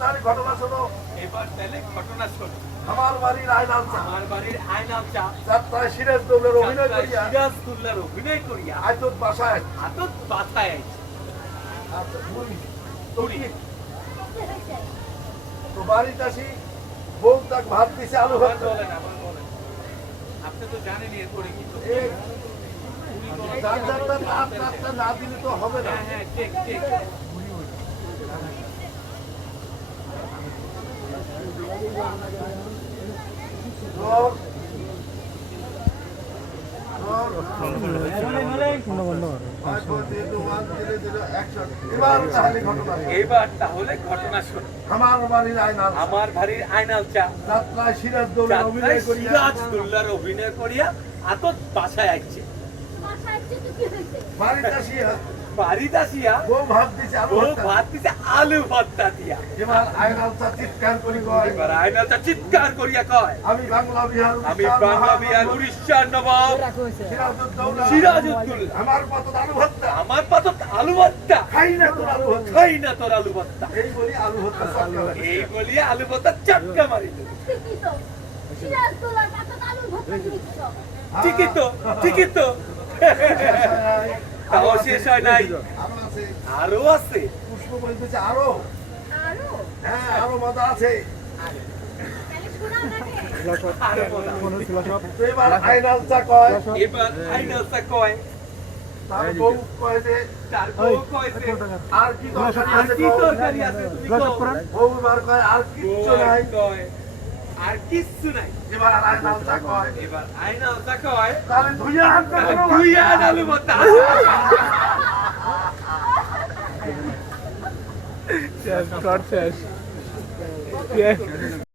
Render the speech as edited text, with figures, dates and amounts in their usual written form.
তাহলে ঘটনা শোনো। এবার তাহলে ঘটনা শোনো। আমার বাড়ির আয়নাল চা, আমার বাড়ির আয়নাল চা, যাত্রায় সিরাজদৌলের অভিনয় করিয়া সিরাজদৌল্লার অভিনয় করিয়া আয়তন বাসায় আদত বাতায় আইছে। আচ্ছা বুড়ি বুড়ি। তো বাড়িতে আসি, বউ তাক ভাত দিছে আলু আবার ভর্তা। বলেন, আবার বলেন। আপনি তো জানেন এরপরে কি করতে এই হবে। বুড়ি বলে, যার যারটা নাম না দিলে তো হবে না। হ্যাঁ হ্যাঁ ঠিক ঠিক। রোগ, এবার তাহলে ঘটনা শোনো। এবার তাহলে ঘটনা শোনো। আমার বাড়ির আয়নাল চা, আমার বাড়ির আয়নাল চা, যাত্রায় সিরাজদৌলের যাত্রায় অভিনয় করিয়া সিরাজদৌল্লার অভিনয় করিয়া আদত বাসায় আইছে। বাড়িতে আসিয়া বাড়িতে আসিয়া বউ ভাত দিছে আলু ও ভর্তা। ভাত দিছে আলু ভর্তা দিয়া। এবার আয়নাল চা চিৎকার করি কয়, এবার আয়নাল চা চিৎকার করিয়া কয়, আমি বাংলা বিহার আমি বাংলা বিহার উড়িষ্যার নবাব সিরাজউদ্দৌলা সিরাজউদ্দৌলা, আমার কত আলু ভর্তা, আমার পাতত আলু ভর্তা, খাই না তোর আলু ভর্তা। খাই না তোর আলু ভর্তা। এই বলি আলু ভর্তা চালু হয়। এই বলিয়া আলু ভর্তা চাটকা মারিল। ঠিকই তো, ঠিকই তো। তাও শেষ হয় নাই, আরো আছে, আরো আছে। পুষ্প বলতেছে আরো, হ্যাঁ আরো মজা আছে। আরো বলা। তো এবার আয়নাল চা কয়, এবার আইনাল চা কয়, তার বউ কয় যে তার বউ কয় যে, আর কি তরকারি আর আছে কি কও। তরকারি আছে তুমি কও। বউ এবার কয় আর কিচ্ছু বউ নাই। কয়, আর কিচ্ছু নাই। এবার আর আয়নাল চা কয়, এবার আইনাল চা কয়, তাহলে ধুইয়া আনতে তাহলে কোনো তুই আন আলু ভর্তা। শেষ